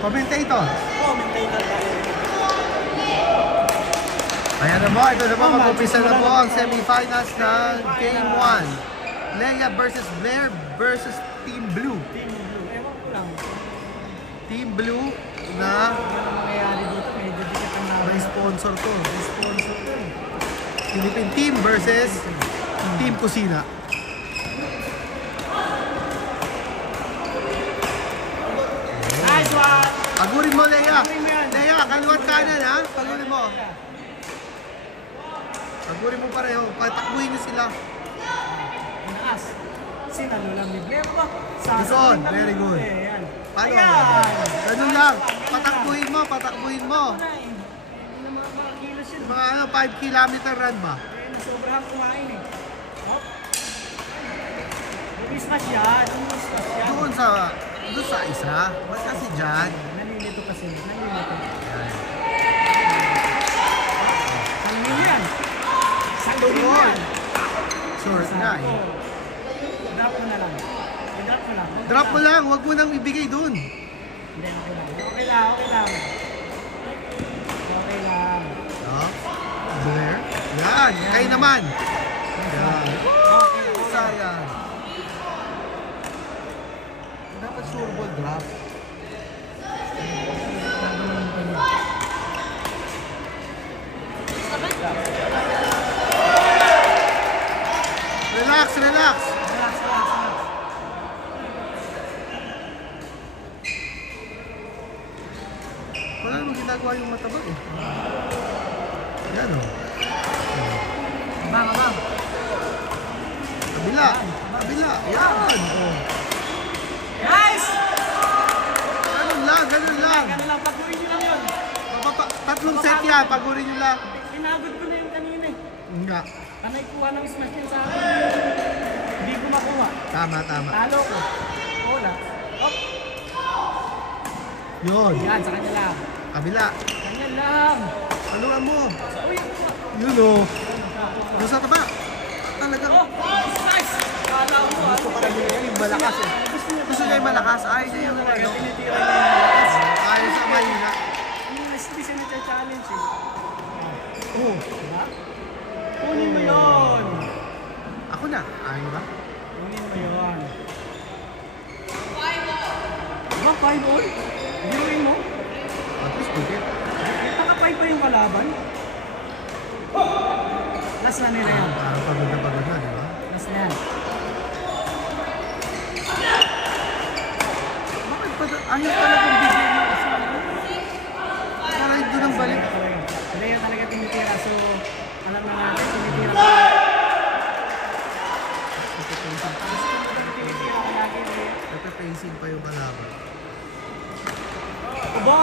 Commentator. Commentator tayo. Ayan na po, ito na po, mag-umpisa na po ang semifinals ng Game 1. Leia versus Blair versus Team Blue. Team Blue. Ewan ko lang. Team Blue na Ano nangyayari dito? Medyo dikit ang may namin. sponsor to. Sponsor ko eh. Philippine Team versus Team Kusina. Nice one! Pagurin mo, Leia. Pagurin mo yan. Leia, kaliwat kanan ha. Pagurin mo. Pagurin mo pareho. Patakbuhin niyo sila. Inaas. Sinalo lang ni Blair ba? Good, very good. Yan. Paano? Ayan. Ganun lang. Patakbuhin mo, patakbuhin mo. Wala eh. Hindi na mga kilos yun. Mga 5 kilometer run ba? Eh, sobrang kumain eh. Hop. Umismas yan. Umismas yan. Doon sa isa. Ba't kasi dyan? Naninito kasi. Naninito. Ayan. Sangin yan. Sangin Yun. yan. Short na eh. Drop mo na lang. I-drop mo lang. Drop mo lang, huwag mo nang ibigay doon. Hindi, okay lang. Okay lang, okay lang. Okay lang. No? Blair. Yan, kayo naman. Yan. Okay lang. Sayang. Dapat sure ball drop. Relax, relax. Relax, relax, relax. Wala namang ginagawa yung matabag eh. Yan o. Abang, abang. Kabila. Kabila. Yan. Oh. Nice! Ganun lang, ganun lang. Ganun lang, pagurin nyo lang yun. Tatlong set yan, pagurin nyo lang. Pinagod ko na yung kanina eh. Nga. Kanay kuha ng smash yun sa akin. Hindi ko makuha. Tama, tama. Talo ko. Wala. Hop. Yun. Yan, sa kanya lang. Kabila. Kanya lang. Anuan mo. Uy! Yun o. Doon sa taba. Talaga. Oh! Nice! Kala ko ah. Gusto pa rin niya yung malakas eh. Gusto niya yung malakas. Ayaw niya yung ano. Tinitira niya yung malakas. Ayaw sa mahina. Hindi siya nagcha-challenge eh. Oo. Diba? Kunin mo yun! Ako na. Ayaw ba? Kunin mo yun. Diba? 5-all? Viewing mo? At least bukit. Nakapay pa yung kalaban. Last na nila yan. Parang pagod na, di ba? Last na yan. Bakit pa? Ayaw talagang bigyan mo kasi. Para doon ang balik. Hindi yun talaga tinitira. So, alam na natin, tinitira ko. Tinitira ko lagi. Nagpe-pacing pa yung kalaban. Aba!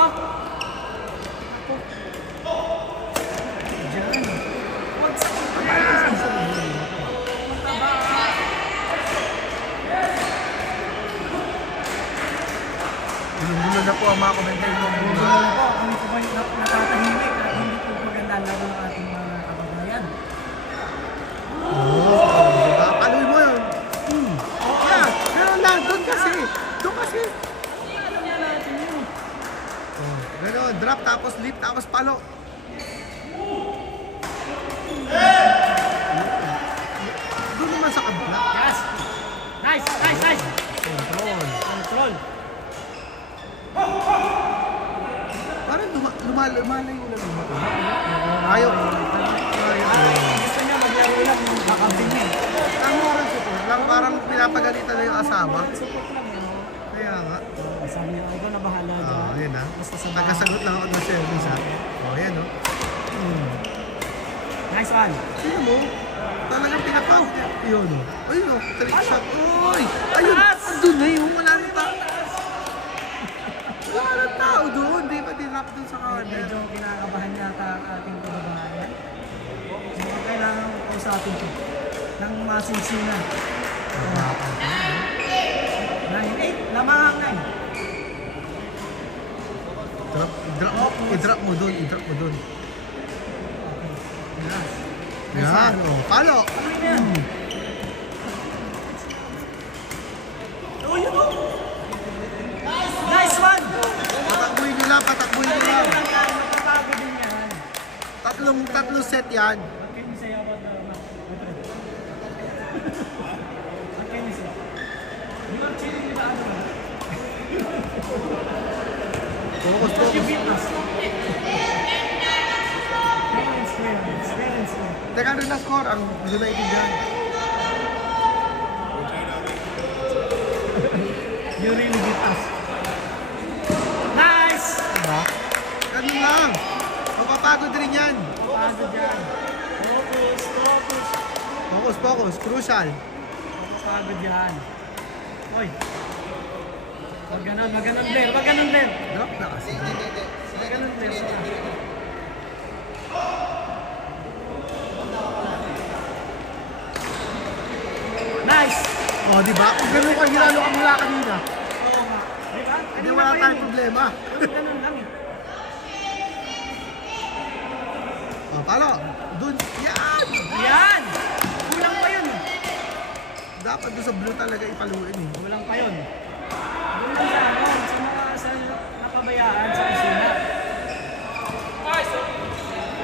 Diyan. Huwag sa mataba. Gulo na po ang mga komentaryo. Gulo po, kung ito ba yung natatahimik at hindi po maganda laro ng ating mga kababayan. Oo. Diba? Paluin mo yun. Yeah. Ganun lang. Doon kasi. Doon kasi. Alam na natin yun. Oh, ganun. Drop tapos lift tapos palo. Doon naman sa kabila. Yes! Nice! Nice! Nice! Control. Control! Parang lumalayo lang yung ayaw. Gusto niya maglaro lang yung kakabingin. Ang moral support lang. Parang pinapagalitan na yung asawa. Support lang yun. Kaya nga. Sabi niya, ikaw na bahala dyan. Ayun ha. Basta sa Nagkasagot lang ako ng service ha. Ayan o. Nice one! Sino mo? Talagang pinapag. Yun o. Ayun o. Trick shot. Uy! Ayun! Andun na yun. Wala nang tao. Wala nang tao doon. Di ba dinrap doon sa corner? Medyo kinakabahan yata ang ating kababayan. So, kailangan usapin ko ng masinsina. 9-8, lamang 9. I-drop mo doon. I-drop mo doon. Yes. Yan. O. Palo. Ano yan? Oh, yun o! Nice one! set yan. What can you say about the match? What can you say? You are cheating with the other one. Focus, But you focus. beat us. Fair and square. Teka, ano na score? Ang United dyan. You really beat us. Nice! Diba? Ganun lang. Mapapagod rin yan. Paano dyan? Focus, focus. Focus, focus. Crucial. Pagod yan. Oy. Wag ganun, Blair. Wag ganun, Blair. Drop na kasi. Wag ganun, Blair. Saka. Nice! O, diba? Kung ganun ka, ginalo ka mula kanina. Oo nga. Diba? Hindi wala tayong problema. Ganun lang eh. O, paano? Dun. Yan! Yan! Kulang pa yun. Dapat doon sa blue talaga ipaluin eh. Kulang pa yun. Doon lang sa ano, sa mga sa napabayaan sa kusina.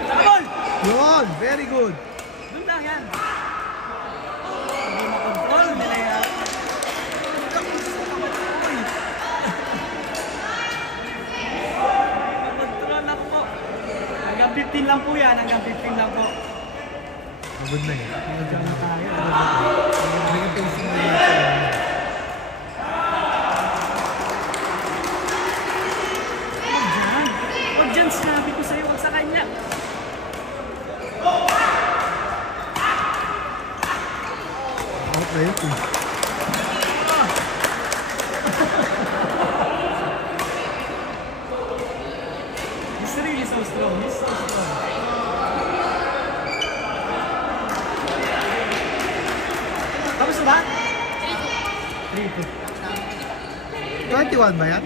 Takol! Yun! Very good. Doon lang yan. Hindi makontrol nila yan. Makontrol ako po. Hanggang 15 lang po yan. Hanggang 15 lang po. Pagod na eh. Hanggang na tayo. Bigyan pacing na yun. Huwag dyan. Huwag dyan. Sinabi ko sa'yo. Huwag sa kanya. Out na yun eh. He's really so strong. He's so strong. Tapos na ba? 3-2. 21 ba yan?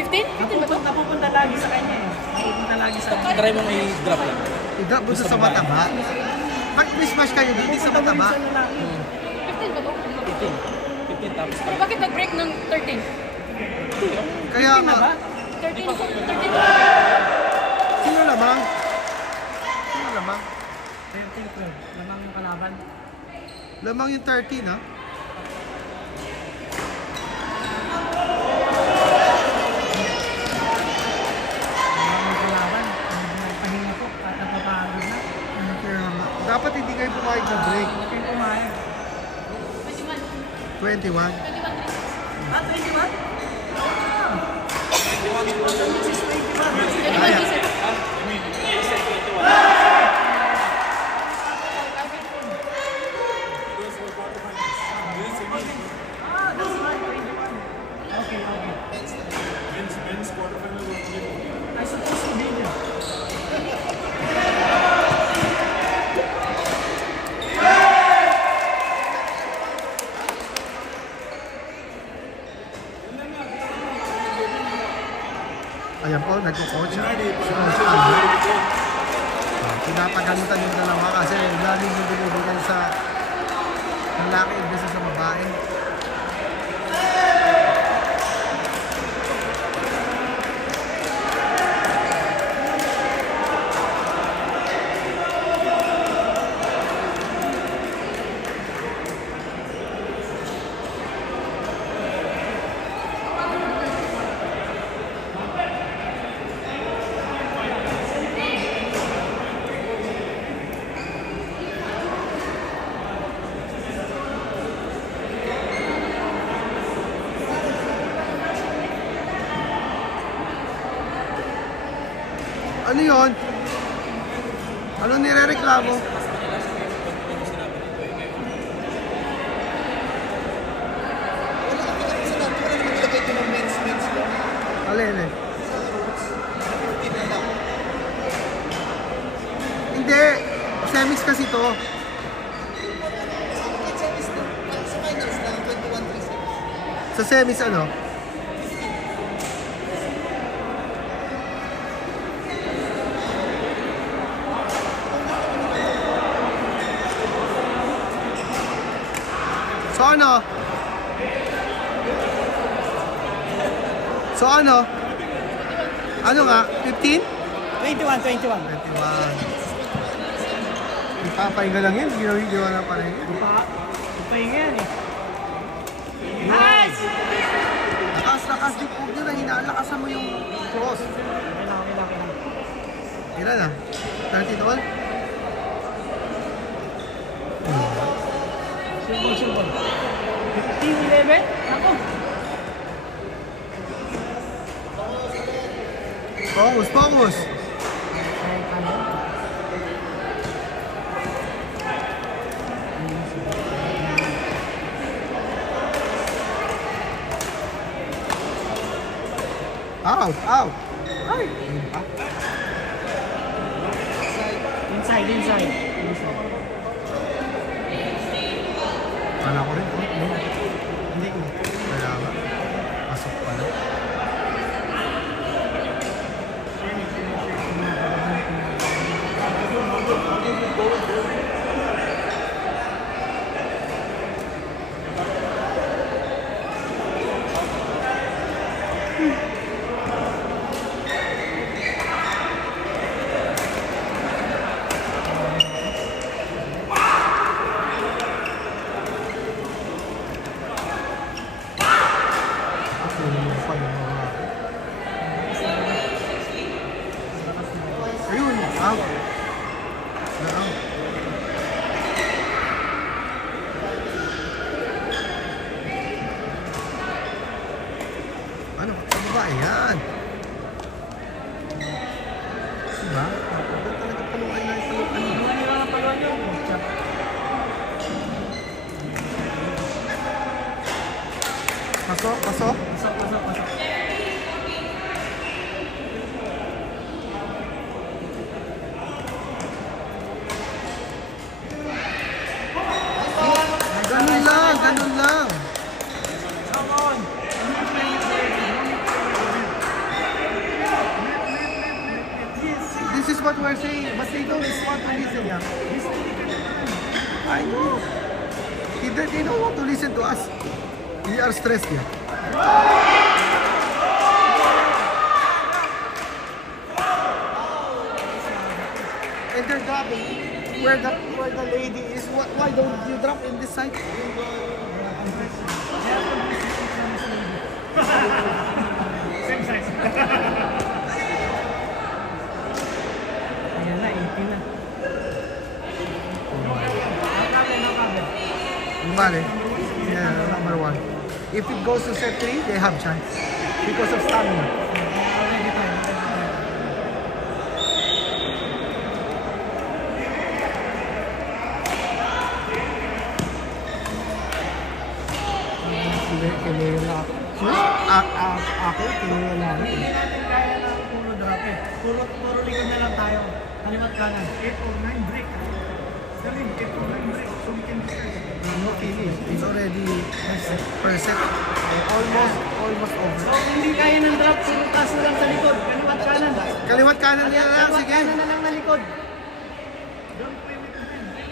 15? 15 ba to? Napupunta lagi sa kanya eh. Napupunta lagi sa kanya. Try mo may drop lang. I-drop mo sa mataba. Pag mismash kayo, hindi sa mataba. 15 ba to? 15. 15 tapos Ano pa. bakit nag-break ng 13? Kaya 15 na ba? nga, 13 na 13 sino lamang? Sino lamang? 13-12. Lamang yung kalaban. Lamang yung 13 ha? Lamang yung kalaban. Pahinga po. At napapagod na. Dapat hindi kayo pumayag na break. Huwag kayong pumayag. 21. Ah, 21? Kaya. Ah, that's right. 21. Okay, okay. I supposed to be there. Ayan po, nagko-coach siya. Pinapagalitan yung dalawa kasi laging yung binibigay sa lalaki imbes sa babae. Ano yun? Ano nirereklamo? Alin eh? Hindi. Semis kasi to. Sa semis ano? So ano? So ano? Ano nga? 15? 21, 21. 21. Papahinga lang yun, ginawa na pa rin. Pahinga yan eh. Nice! Lakas din po nyo na, hinalakasan mo yung cross. Kailangan. Tira na. 30 all? Sumbol. 15-11? Ako. Focus! Out! Ay! Inside. Kala ko rin. Hindi ko. Kaya ba? Pasok pala. Ayun, out. Na-out. Ano? Ano ba? Ayan. Diba? Talaga paluan na yung paluan. Pasok. Ganun lang. This is what we're saying, but they don't want to listen. I know. They don't want to listen to us. We are stressed here. And they're dropping where the lady is. Why don't you drop in this side? Same size. Ayan na, 18 na. Vale. Yeah, number 1. If it goes to set 3, they have chance because of stamina. Ako, kinuha na ako. Hindi natin kaya ng puro drop eh. Puro likod na lang tayo. Kalimat kanan. 8 or 9 break. 8 or 9 break. So we can No finish. It's already per set. Almost over. So hindi kaya ng drop. Puro taas na lang sa likod. Kalimat kanan. Kaliwat kanan nila lang. Kalimat Sige. kanan na lang na likod. Kalimat kanan na lang.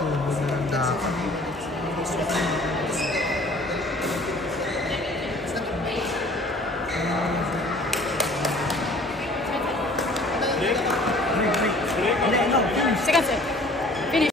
Subo na lang dapat. Second set.